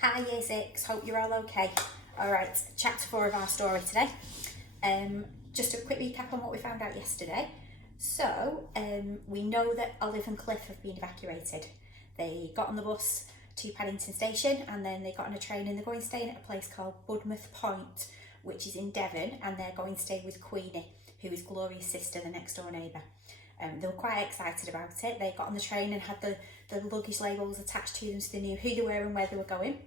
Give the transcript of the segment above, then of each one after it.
Hi Year 6, hope you're all okay. Alright, chapter 4 of our story today. Just a quick recap on what we found out yesterday. So, we know that Olive and Cliff have been evacuated. They got on the bus to Paddington Station and then they got on a train and they're going staying at a place called Budmouth Point, which is in Devon, and they're going to stay with Queenie, who is Gloria's sister, the next door neighbour. They were quite excited about it. They got on the train and had the luggage labels attached to them so they knew who they were and where they were going.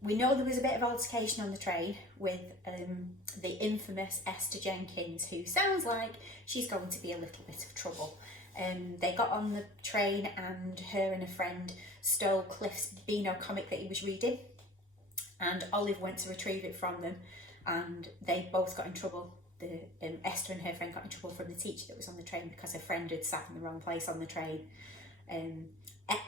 We know there was a bit of altercation on the train with the infamous Esther Jenkins, who sounds like she's going to be a little bit of trouble. They got on the train and her and a friend stole Cliff's Beano comic that he was reading, and Olive went to retrieve it from them and they both got in trouble. Esther and her friend got in trouble from the teacher that was on the train because her friend had sat in the wrong place on the train.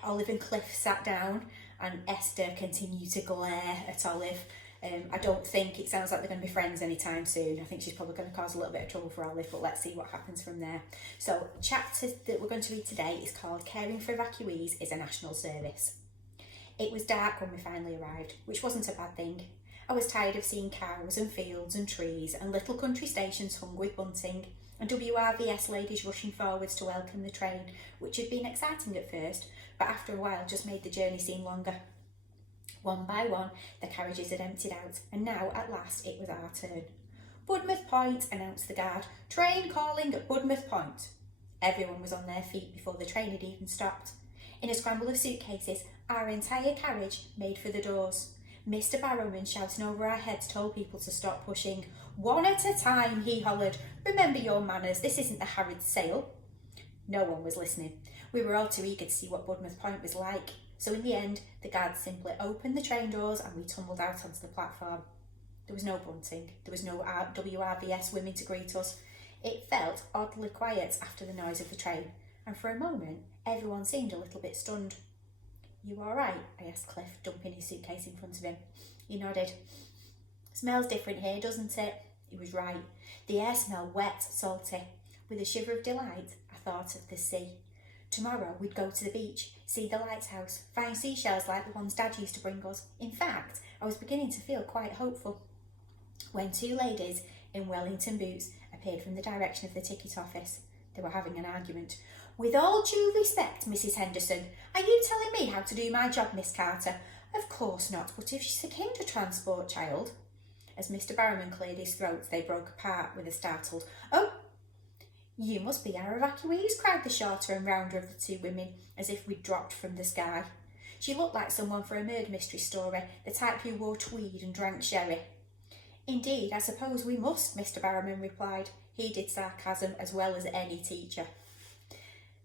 Olive and Cliff sat down and Esther continued to glare at Olive. I don't think it sounds like they're going to be friends anytime soon. I think she's probably going to cause a little bit of trouble for Olive, but let's see what happens from there. So, chapter that we're going to read today is called Caring for Evacuees is a National Service. It was dark when we finally arrived, which wasn't a bad thing. I was tired of seeing cows and fields and trees and little country stations hung with bunting and WRVS ladies rushing forwards to welcome the train, which had been exciting at first, but after a while just made the journey seem longer. One by one, the carriages had emptied out, and now, at last, it was our turn. Budmouth Point, announced the guard. Train calling at Budmouth Point. Everyone was on their feet before the train had even stopped. In a scramble of suitcases, our entire carriage made for the doors. Mr. Barrowman, shouting over our heads, told people to stop pushing. One at a time, he hollered. Remember your manners, this isn't the Harrods sale. No one was listening. We were all too eager to see what Budmouth Point was like. So in the end, the guards simply opened the train doors and we tumbled out onto the platform. There was no bunting. There was no WRVS women to greet us. It felt oddly quiet after the noise of the train, and for a moment, everyone seemed a little bit stunned. You all right? I asked Cliff, dumping his suitcase in front of him. He nodded. Smells different here, doesn't it? He was right. The air smelled wet, salty. With a shiver of delight, I thought of the sea. Tomorrow we'd go to the beach, see the lighthouse, find seashells like the ones Dad used to bring us. In fact, I was beginning to feel quite hopeful when two ladies in Wellington boots appeared from the direction of the ticket office. They were having an argument. With all due respect, Mrs. Henderson, are you telling me how to do my job, Miss Carter? Of course not, but if she's a kinder transport child. As Mr. Barrowman cleared his throat, they broke apart with a startled, Oh, you must be our evacuees, cried the shorter and rounder of the two women, as if we'd dropped from the sky. She looked like someone for a murder mystery story, the type who wore tweed and drank sherry. Indeed, I suppose we must, Mr. Barrowman replied. He did sarcasm as well as any teacher.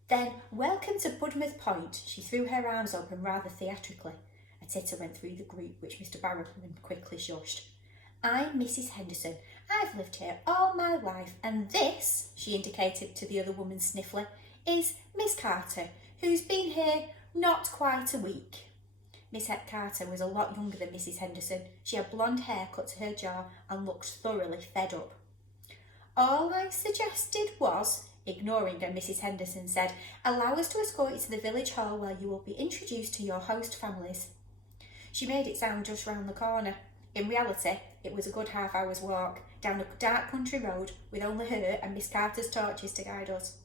Then, welcome to Budmouth Point. She threw her arms open rather theatrically. A titter went through the group, which Mr. Barrowman quickly shushed. I'm Mrs. Henderson. I've lived here all my life, and this, she indicated to the other woman sniffler, is Miss Carter, who's been here not quite a week. Miss Carter was a lot younger than Mrs. Henderson. She had blonde hair cut to her jaw and looked thoroughly fed up. All I suggested was, ignoring her, Mrs. Henderson said, allow us to escort you to the village hall where you will be introduced to your host families. She made it sound just round the corner. In reality, it was a good half-hour's walk down a dark country road with only her and Miss Carter's torches to guide us.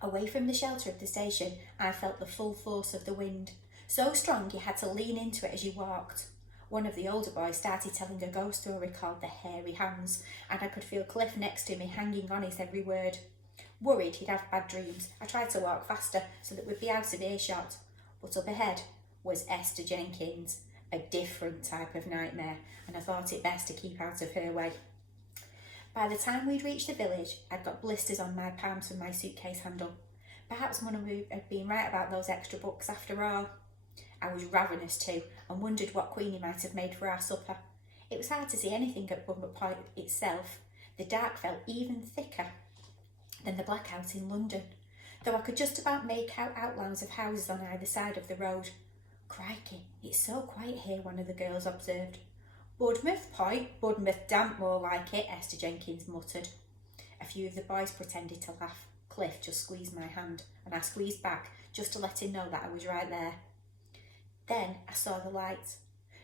Away from the shelter of the station, I felt the full force of the wind, so strong you had to lean into it as you walked. One of the older boys started telling a ghost story called The Hairy Hands, and I could feel Cliff next to me hanging on his every word. Worried he'd have bad dreams, I tried to walk faster so that we'd be out of earshot, but up ahead was Esther Jenkins, a different type of nightmare, and I thought it best to keep out of her way. By the time we'd reached the village, I'd got blisters on my palms from my suitcase handle. Perhaps Mum had been right about those extra books after all. I was ravenous too, and wondered what Queenie might have made for our supper. It was hard to see anything at Budmouth Point itself. The dark felt even thicker than the blackout in London, though I could just about make out outlines of houses on either side of the road. Crikey, it's so quiet here, one of the girls observed. Budmouth Point, Budmouth damp more like it, Esther Jenkins muttered. A few of the boys pretended to laugh. Cliff just squeezed my hand, and I squeezed back just to let him know that I was right there. Then I saw the light.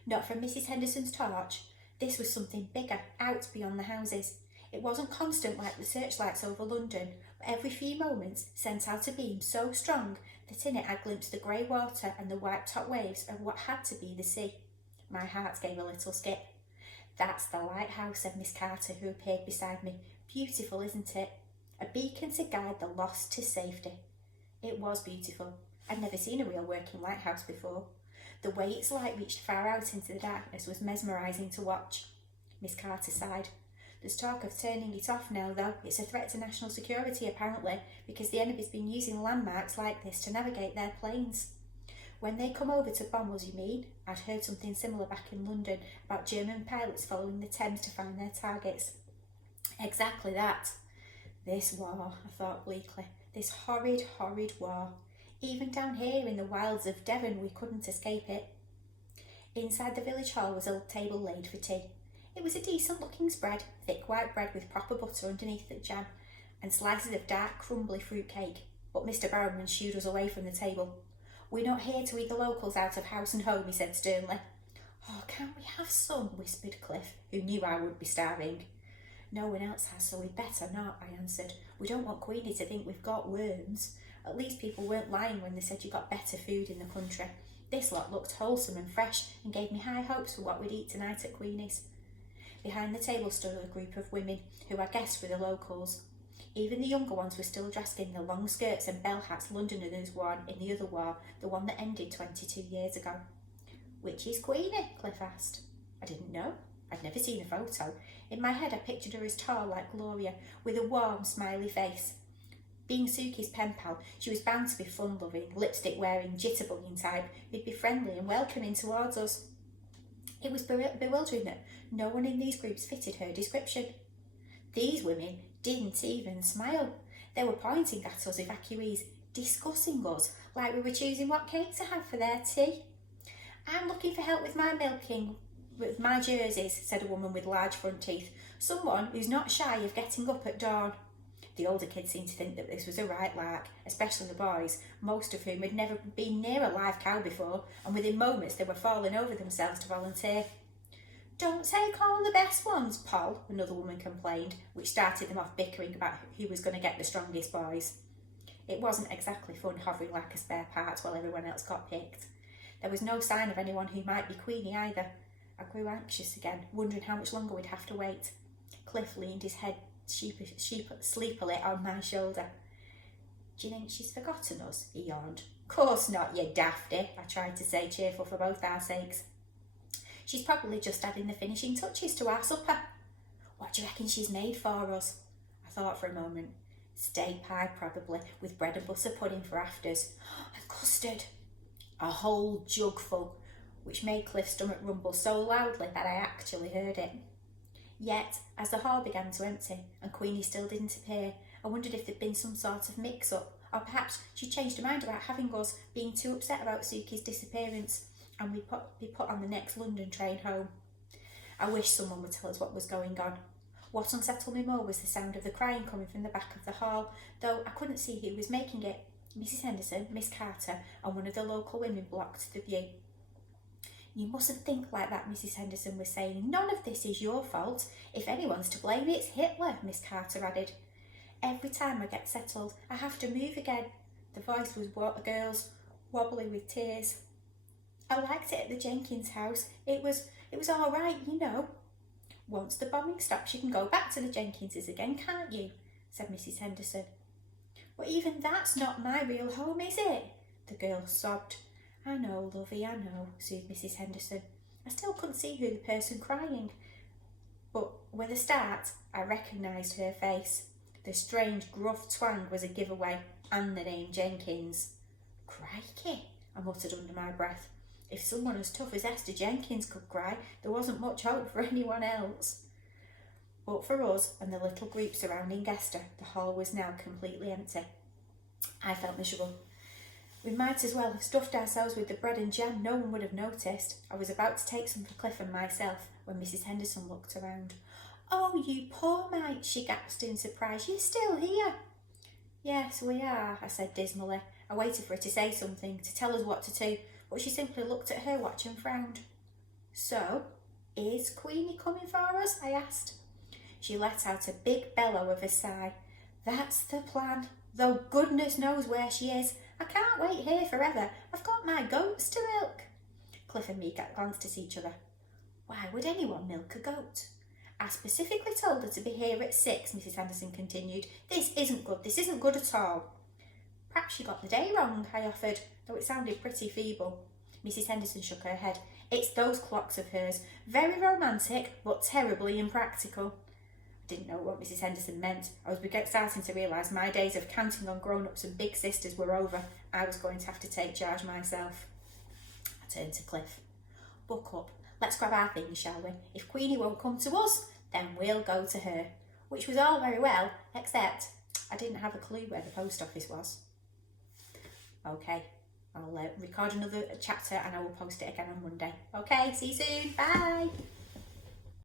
Not from Mrs. Henderson's torch. This was something bigger, out beyond the houses. It wasn't constant like the searchlights over London, but every few moments sent out a beam so strong that in it I glimpsed the grey water and the white-top waves of what had to be the sea. My heart gave a little skip. "That's the lighthouse," said Miss Carter, who appeared beside me. "Beautiful, isn't it? A beacon to guide the lost to safety." It was beautiful. I'd never seen a real working lighthouse before. The way its light reached far out into the darkness was mesmerising to watch. Miss Carter sighed. "There's talk of turning it off now, though. It's a threat to national security, apparently, because the enemy's been using landmarks like this to navigate their planes." "When they come over to bomb us, you mean?" I'd heard something similar back in London about German pilots following the Thames to find their targets. Exactly that. This war, I thought bleakly. This horrid, horrid war. Even down here in the wilds of Devon we couldn't escape it. Inside the village hall was a table laid for tea. It was a decent-looking spread, thick white bread with proper butter underneath the jam, and slices of dark, crumbly fruit cake. But Mr. Barrowman shooed us away from the table. "We're not here to eat the locals out of house and home," he said sternly. "Oh, can't we have some?" whispered Cliff, who knew I would be starving. "No one else has, so we'd better not," I answered. "We don't want Queenie to think we've got worms. At least people weren't lying when they said you got better food in the country. This lot looked wholesome and fresh and gave me high hopes for what we'd eat tonight at Queenie's." Behind the table stood a group of women who I guessed were the locals. Even the younger ones were still dressed in the long skirts and bell hats Londoners wore in the other war, the one that ended 22 years ago. "Which is Queenie?" Cliff asked. I didn't know. I'd never seen a photo. In my head I pictured her as tall like Gloria, with a warm, smiley face. Being Suki's pen pal, she was bound to be fun-loving, lipstick-wearing, jitterbugging type who'd be friendly and welcoming towards us. It was bewildering that no one in these groups fitted her description. These women didn't even smile. They were pointing at us evacuees, discussing us like we were choosing what cake to have for their tea. "I'm looking for help with my milking, with my jerseys," said a woman with large front teeth. "Someone who's not shy of getting up at dawn." The older kids seemed to think that this was a right lark, especially the boys, most of whom had never been near a live cow before, and within moments they were falling over themselves to volunteer. "Don't take all the best ones, Poll," another woman complained, which started them off bickering about who was going to get the strongest boys. It wasn't exactly fun hovering like a spare part while everyone else got picked. There was no sign of anyone who might be Queenie either. I grew anxious again, wondering how much longer we'd have to wait. Cliff leaned his head sleepily on my shoulder. "Do you think she's forgotten us?" he yawned. "Course not, you dafty," I tried to say, cheerful for both our sakes. "She's probably just adding the finishing touches to our supper." "What do you reckon she's made for us?" I thought for a moment. "Steak pie, probably, with bread and butter pudding for afters. And custard." A whole jug full, which made Cliff's stomach rumble so loudly that I actually heard it. Yet, as the hall began to empty and Queenie still didn't appear, I wondered if there'd been some sort of mix-up, or perhaps she'd changed her mind about having us, being too upset about Suki's disappearance, and we'd be put on the next London train home. I wish someone would tell us what was going on. What unsettled me more was the sound of the crying coming from the back of the hall, though I couldn't see who was making it. Mrs. Henderson, Miss Carter, and one of the local women blocked the view. "You mustn't think like that," Mrs. Henderson was saying. "None of this is your fault. If anyone's to blame, it's Hitler," Miss Carter added. "Every time I get settled, I have to move again." The voice was a girl's, wobbly with tears. "I liked it at the Jenkins house. It was all right, you know." "Once the bombing stops, you can go back to the Jenkinses again, can't you?" said Mrs. Henderson. "But even that's not my real home, is it?" the girl sobbed. "I know, lovey, I know," soothed Mrs. Henderson. I still couldn't see who the person crying, but with a start, I recognised her face. The strange, gruff twang was a giveaway, and the name Jenkins. "Crikey," I muttered under my breath. If someone as tough as Esther Jenkins could cry, there wasn't much hope for anyone else. But for us and the little group surrounding Esther, the hall was now completely empty. I felt miserable. We might as well have stuffed ourselves with the bread and jam. No one would have noticed. I was about to take some for Cliff and myself when Mrs. Henderson looked around. "Oh, you poor mite," she gasped in surprise. "You're still here?" "Yes, we are," I said dismally. I waited for her to say something, to tell us what to do, but she simply looked at her watch and frowned. "So, is Queenie coming for us?" I asked. She let out a big bellow of a sigh. "That's the plan, though goodness knows where she is. I can't wait here forever. I've got my goats to milk." Cliff and me glanced at each other. "Why would anyone milk a goat?" "I specifically told her to be here at 6, Mrs. Henderson continued. This isn't good at all." "Perhaps you got the day wrong," I offered, though it sounded pretty feeble. Mrs. Henderson shook her head. "It's those clocks of hers. Very romantic, but terribly impractical." I didn't know what Mrs. Henderson meant. I was starting to realise my days of counting on grown-ups and big sisters were over. I was going to have to take charge myself. I turned to Cliff. "Buck up. Let's grab our things, shall we? If Queenie won't come to us, then we'll go to her." Which was all very well, except I didn't have a clue where the post office was. Okay, I'll record another chapter and I will post it again on Monday. Okay, see you soon. Bye.